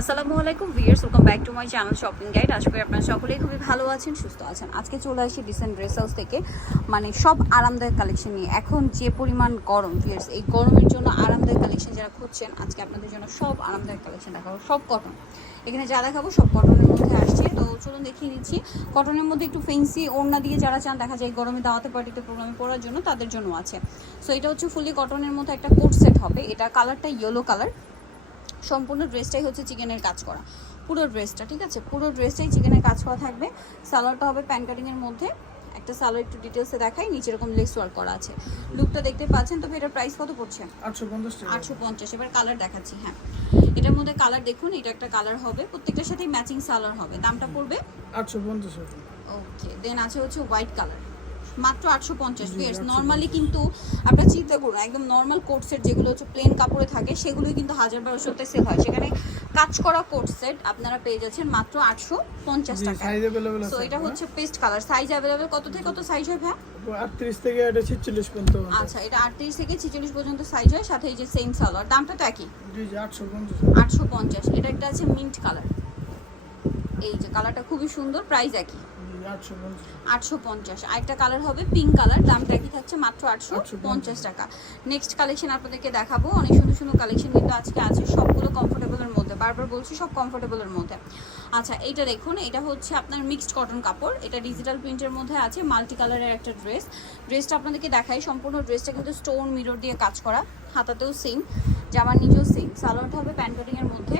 আসসালামু আলাইকুম viewers welcome back to my channel shopping guide. আশা করি আপনারা সকলেই খুবই ভালো আছেন, সুস্থ আছেন। আজকে চলে আসি ডিসেন্ট ড্রেস হাউস থেকে। মানে সব আরামদায়ক কালেকশন নিয়ে। এখন যে পরিমাণ গরম ভিয়ার্স এই গরমের জন্য আরামদায়ক কালেকশন যারা খুঁজছেন, আজকে আপনাদের জন্য সব আরামদায়ক কালেকশন দেখাবো। সব কটন এখানে যা দেখাবো, সব কটনের মধ্যে আসছে। তো চলুন দেখিয়ে দিচ্ছি। কটনের মধ্যে একটু ফেন্সি ওড়না দিয়ে যারা চান, দেখা যায় গরমে দাওয়াতে পার্টিতে প্রোগ্রামে পড়ার জন্য তাদের জন্য আছে। সো এটা হচ্ছে ফুলি কটনের মধ্যে একটা কোট সেট হবে। এটা কালারটা ইয়েলো কালার সম্পূর্ণ ড্রেসটাই হচ্ছে চিকেনের কাজ করা। পুরো ড্রেসটা ঠিক আছে? পুরো ড্রেসটাই চিকেনের কাজ করা থাকবে। সালোয়ারটা হবে প্যান কাটিংয়ের মধ্যে। একটা সালোয়ার একটু ডিটেলসে দেখাই নিচে এরকম লেস ওয়ার্ক করা আছে। লুকটা দেখতে পাচ্ছেন? তবে এটার প্রাইস কত পড়ছে? আটশো পঞ্চাশ এবার কালার দেখাচ্ছি হ্যাঁ। এটার মধ্যে কালার দেখুন এটা একটা কালার হবে। প্রত্যেকটার সাথেই ম্যাচিং সালোয়ার হবে। দামটা পড়বে? আটশো পঞ্চাশ ওকে দেন আছে হচ্ছে হোয়াইট কালার মাত্র আটশো পঞ্চাশ 850 নর্মালি কিন্তু আপনারা চিন্তা করুন একদম নর্মাল কোট সেট যেগুলো হচ্ছে প্লেন কাপড়ে থাকে সেগুলোই কিন্তু হাজার বারোশোতে সেল হয়। সেখানে কাজ করা কোট সেট আপনারা পেয়ে যাচ্ছেন মাত্র আটশো পঞ্চাশ টাকা অ্যাভেলেবেল এটা হচ্ছে পেস্ট কালার সাইজ অ্যাভেলেবেল কত থেকে কত সাইজ হয় ভাই? আটত্রিশ থেকে এটা ছিচল্লিশ পর্যন্ত আচ্ছা এটা আটত্রিশ থেকে ছিচল্লিশ পর্যন্ত সাইজ হয় সাথে এই যে সেম সালোয়ার দামটা তো একই? জি আটশো পঞ্চাশ। এটা একটা আছে মিন্ট কালার এই যে কালারটা খুবই সুন্দর প্রাইস একই। আটশো পঞ্চাশ। আরেকটা কালার হবে পিঙ্ক কালার দামটা কি থাকছে মাত্র আটশো 850 পঞ্চাশ টাকা। নেক্সট কালেকশন আপনাদেরকে দেখাবো। অনেক সুন্দর সুন্দর কালেকশন কিন্তু আজকে আছে, সবগুলো কমফোর্টেবলের মধ্যে। বারবার বলছি, সব কমফোর্টেবলের মধ্যে। আচ্ছা এটা দেখুন, এটা হচ্ছে আপনার মিক্সড কটন কাপড়। এটা ডিজিটাল প্রিন্টের মধ্যে আছে মাল্টি কালারের একটা ড্রেস ড্রেসটা আপনাদেরকে দেখাই, সম্পূর্ণ ড্রেসটা কিন্তু স্টোন মিরর দিয়ে কাজ করা, হাতাতেও সেম জামার নিচেও সেম সালোয়ারটা হবে প্যান্ট কাটিংয়ের মধ্যে।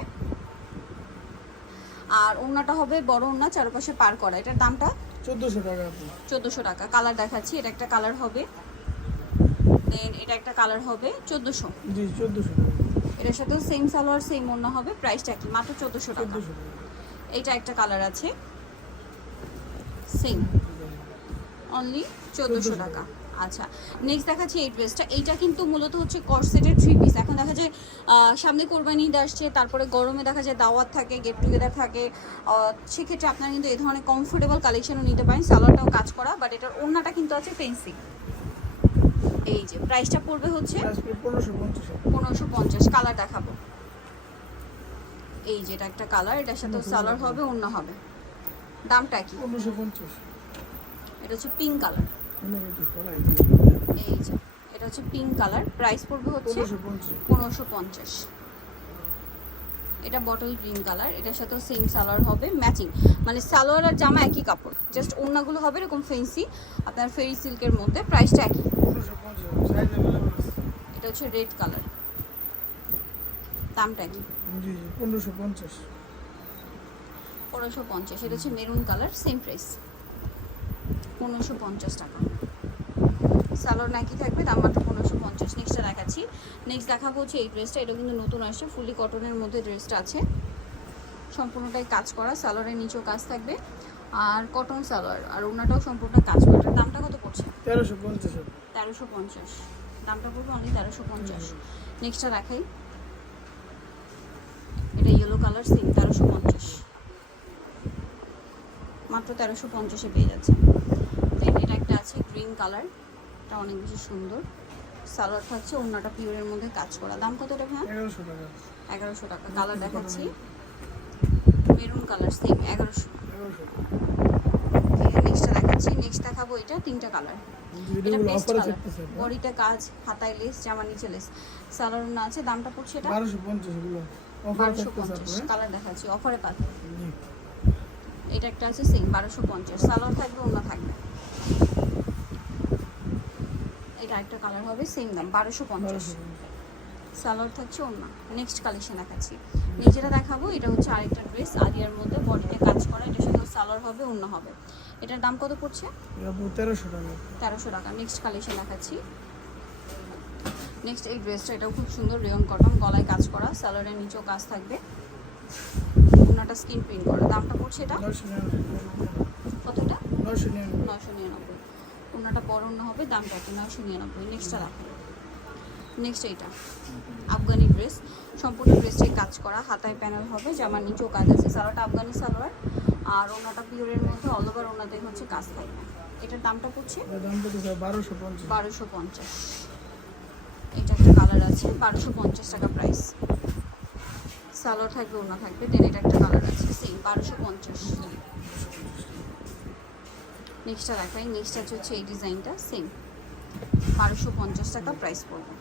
আর ওড়নাটা হবে বড় ওড়না চারপাশে পার করা। এটার দামটা? চোদ্দোশো টাকা চোদ্দোশো টাকা। কালার দেখাচ্ছি এটা একটা কালার হবে। দেন এটা একটা কালার হবে চোদ্দোশো। জি চোদ্দোশো এটার সাথেও সেম সালোয়ার সেম ওড়না হবে প্রাইসটা কি মাত্র চোদ্দোশো টাকা। চোদ্দোশো এইটা একটা কালার আছে সেম অনলি চোদ্দোশো টাকা। আচ্ছা নেক্সট দেখাচ্ছি এই ড্রেসটা এইটা কিন্তু মূলত হচ্ছে কর্সেটের থ্রি পিস এখন দেখা যায় সামনে কোরবানি ঈদ আসছে তারপরে গরমে দেখা যায় দাওয়াত থাকে গেট টুগেদার থাকে সেক্ষেত্রে আপনারা কিন্তু এই ধরনের কমফোর্টেবল কালেকশনও নিতে পারেন সালোয়ারটাও কাজ করা বাট এটার ওড়নাটা কিন্তু আছে ফেন্সি এই যে প্রাইসটা পড়বে হচ্ছে পনেরোশো পঞ্চাশ। কালার দেখাবো। এই যে এটা একটা কালার এটার সাথে সালোয়ার হবে অন্য হবে। দামটা কি? পনেরোশো পঞ্চাশ। এটা হচ্ছে পিঙ্ক কালার এই যে এটা হচ্ছে পিঙ্ক কালার প্রাইস পড়বে হচ্ছে পনেরোশো পঞ্চাশ। এটা বটল গ্রিন কালার এটার সাথেও সেম সালোয়ার হবে ম্যাচিং মানে সালোয়ার আর জামা একই কাপড় জাস্ট ওড়নাগুলো হবে এরকম ফেন্সি আপনার ফেরি সিল্কের মধ্যে প্রাইসটা একই। এটা হচ্ছে রেড কালার দামটা কি পনেরোশো পঞ্চাশ। পনেরোশো পঞ্চাশ এটা হচ্ছে মেরুন কালার সেম প্রাইস পনেরোশো পঞ্চাশ টাকা। সালোয়ার নাকি থাকবে দাম মাত্র পনেরোশো পঞ্চাশ নেক্সটটা দেখাচ্ছি। নেক্সট দেখাবো হচ্ছে এই ড্রেসটা এটা কিন্তু নতুন আসছে ফুলি কটনের মধ্যে ড্রেসটা আছে। সম্পূর্ণটাই কাজ করা সালোয়ারের নিচেও কাজ থাকবে। আর কটন সালোয়ার আর ওনাটাও সম্পূর্ণ কাজ করা। দামটা কত পড়ছে? তেরোশো পঞ্চাশ তেরোশো পঞ্চাশ। দামটা পড়বে অনলি তেরোশো পঞ্চাশ। নেক্সটটা দেখাই। এটা ইয়েলো কালার সেম তেরোশো পঞ্চাশ। মাত্র তেরোশো পঞ্চাশে পেয়ে যাচ্ছে। দেন এটা একটা আছে গ্রিন কালার এটা অনেক বেশি সুন্দর। সালোয়ার থাকছে অন্যটা পিওরের মধ্যে কাজ করা। দাম কত এগারোশো টাকা। এগারোশো টাকা। কালার দেখাচ্ছি। মেরুন কালার সেম এগারোশো। নেক্সটটা দেখাচ্ছি। নেক্সট দেখাবো এটা তিনটা কালার এটা কালার বডিতে কাজ হাতায় লেস জামা নিচে লেস সালোয়ার না আছে দামটা পড়ছে এটা? বারোশো পঞ্চাশ কালার দেখাচ্ছি অফারে পাবে জি এটা একটা আছে সেম বারোশো পঞ্চাশ। সালোয়ার থাকবে অন্য থাকবে। এটা একটা কালার হবে সেম দাম বারোশো পঞ্চাশ। সালোয়ার থাকছে অন্য নেক্সট কালেকশন দেখাচ্ছি। নিজেরা দেখাবো এটা হচ্ছে আরেকটা ড্রেস আরিয়ার মধ্যে বডিতে কাজ করা এটা সাথে সালোয়ার হবে অন্য হবে। এটার দাম কত পড়ছে? তেরোশো টাকা। তেরোশো টাকা। নেক্সট কালেকশন দেখাচ্ছি। নেক্সট এই ড্রেসটা এটাও খুব সুন্দর রেয়ন কটন গলায় কাজ করা স্যালোয়ারের নিচেও কাজ থাকবে। ওনাটা স্কিন প্রিন্ট করা। দামটা পড়ছে এটা? কতটা? নয়শো নিরানব্বই। ওনাটা বড় অন্য হবে দামটা কি নয়শো নিরানব্বই। নেক্সটটা দেখো। নেক্সট এইটা। আফগানি ড্রেস সম্পূর্ণ ড্রেসটাই কাজ করা। হাতায় প্যানেল হবে জামার নিচেও কাজ আছে। সালোয়ারটা আফগানি সালোয়ার। আর ওনাটা পিওরের মধ্যে অল ওভার ওনাতে হচ্ছে কাজ থাকবে। এটার দামটা পড়ছে? বারোশো পঞ্চাশ। বারোশো পঞ্চাশ। এটা একটা কালার আছে। বারোশো পঞ্চাশ টাকা প্রাইস সালোয়ার থাকবে অন্য থাকবে দেন এটা একটা কালার আছে সেম বারোশো পঞ্চাশ। নেক্সটটা দেখাই নেক্সটটা হচ্ছে এই ডিজাইনটা সেম বারোশো পঞ্চাশ টাকা প্রাইস পড়বে।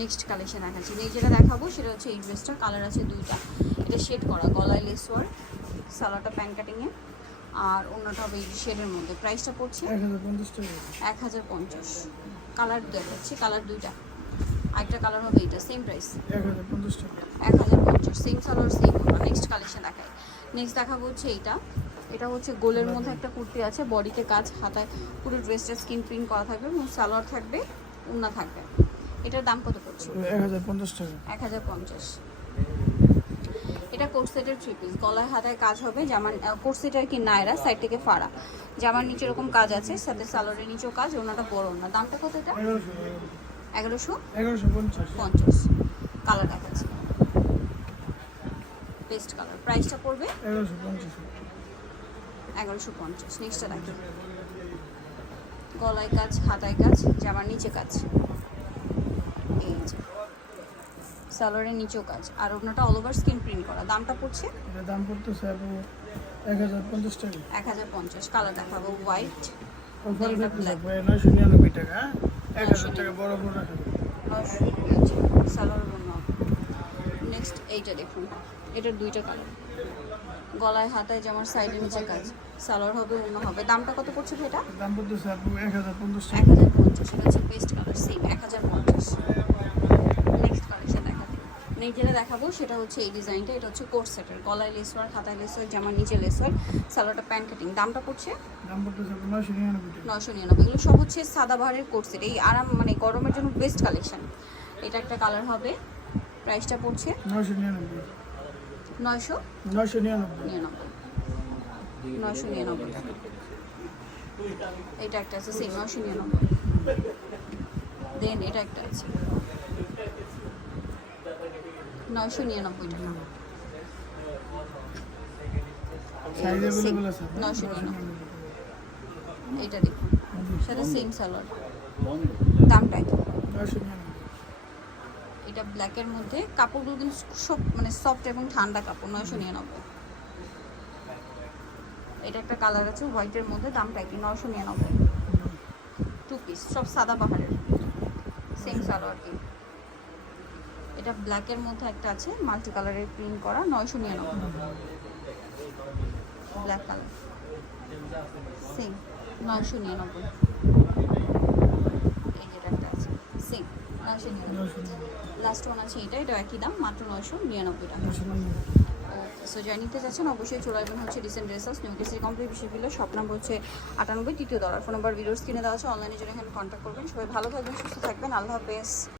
নেক্সট কালেকশন দেখাচ্ছি এই যেটা দেখাবো সেটা হচ্ছে এই ড্রেসটা কালার আছে দুইটা। এটা শেড করা গলায় লেস ওয়ার্ক সালোয়ারটা প্যান কাটিংয়ে আর অন্যটা হবে এই শেডের মধ্যে প্রাইসটা পড়ছে এক হাজার পঞ্চাশ টাকা। এক হাজার পঞ্চাশ। কালার দেখাচ্ছি কালার দুইটা। আরেকটা কালার হবে এটা সেম প্রাইস এক হাজার পঞ্চাশ same salwar same next collection দেখায় নেক্সট দেখাবো হচ্ছে এইটা। এটা হচ্ছে গোলের মধ্যে একটা কুর্তি আছে বডিতে কাজ হাতায় পুরো ড্রেসটা স্কিন প্রিন্ট করা থাকবে এবং সালোয়ার থাকবে উন্না থাকবে। এটার দাম কত পড়ছে? এক হাজার পঞ্চাশ টাকা। এক হাজার পঞ্চাশ। এটা কোর্সেটের থ্রি পিস গলায় হাতায় কাজ হবে জামার কোর্সেট আর কি নায়রা সাইড থেকে ফাড়া। জামার নিচে এরকম কাজ আছে সাথে সালোয়ারের নিচেও কাজ ওনাটা বড় না দামটা কত এটা? এগারোশো পঞ্চাশ। পঞ্চাশ। কালার দেখাচ্ছি। পেস্ট কালার প্রাইসটা পড়বে? এগারোশো পঞ্চাশ। এগারোশো পঞ্চাশ। নেক্সটটা দেখি গলায় কাজ হাতায় কাজ জামার নিচে কাজ। এই যে। সালোয়ারের নিচেও কাজ। আর ওনাটা অল ওভার স্কিন প্রিন্ট করা। দামটা পড়ছে? দাম পড়তেছে এক হাজার পঞ্চাশ টাকা। এক হাজার পঞ্চাশ। কালার দেখাবো। হোয়াইট অফার নয়শো নিরানব্বই টাকা হ্যাঁ? এক হাজার টাকা বড় সালোয়ার নেক্সট এইটা দেখুন। এটার দুইটা কালার গলায় হাতায় জামার সাইডে নিচে কাজ সালোয়ার হবে অন্য হবে। দামটা কত পড়ছে এটা? দাম পড়ছে এক হাজার পঞ্চাশ এক হাজার পঞ্চাশ এটা হচ্ছে পেস্ট কালার সেম এক হাজার পঞ্চাশ নেক্সট কালেকশন দেখাতে নেক্সট যেটা দেখাবো সেটা হচ্ছে এই ডিজাইনটা এটা হচ্ছে কোট সেটের গলায় লেস ওয়ার্ক হাতায় লেস জামার নিচে লেস ওয়ার্ক সালোয়ারটা প্যান্ট কাটিং দামটা পড়ছে? নশো নিরানব্বই এগুলো সব হচ্ছে সাদা বাহারের কোট সেট এই আরাম মানে গরমের জন্য বেস্ট কালেকশন এটা একটা কালার হবে প্রাইসটা পড়ছে? নয়শো নিরানব্বই নয়শো? নয়শো নিরানব্বই নিরানব্বই। নয়শো নিরানব্বই এটা একটা আছে সেই নয়শো নিরানব্বই। দেন এটা একটা আছে। নয়শো নিরানব্বই টাকা। নয়শো নিরানব্বই। এটা দেখুন। সাথে সেম সালোয়ার দামটা এটা ব্ল্যাকের মধ্যে। কাপড়গুলো কিন্তু সব মানে সফট এবং ঠান্ডা কাপড় নয়শো নিরানব্বই। এটা একটা কালার আছে হোয়াইটের মধ্যে। দামটা কি নয়শো নিরানব্বই। টু পিস সব সাদা পাহাড়ের। সেম সালোয়ার কি। এটা ব্ল্যাকের মধ্যে একটা আছে মাল্টি কালারের প্রিন্ট করা নয়শো নিরানব্বই। ব্ল্যাক কালার সেম নয়শো নিরানব্বই। এই যেটা একটা আছে। সেম নয়শো নিরানব্বই। লাস্ট ওয়ান আছে এটা এটা একই দাম মাত্র নয়শো নিরানব্বই টাকা। সো যারা নিতে চাচ্ছেন অবশ্যই চলে আসবেন হচ্ছে recent dress house new KC complete বিষয় বিলো শপ নাম্বার হচ্ছে আটানব্বই তৃতীয় দলার ফোন নাম্বার ভিডিওস কিনে দেওয়া আছে অনলাইনে জন্য এখানে কন্ট্যাক্ট করবেন। সবাই ভালো থাকবেন সুস্থ থাকবেন আল্লাহ হাফেজ।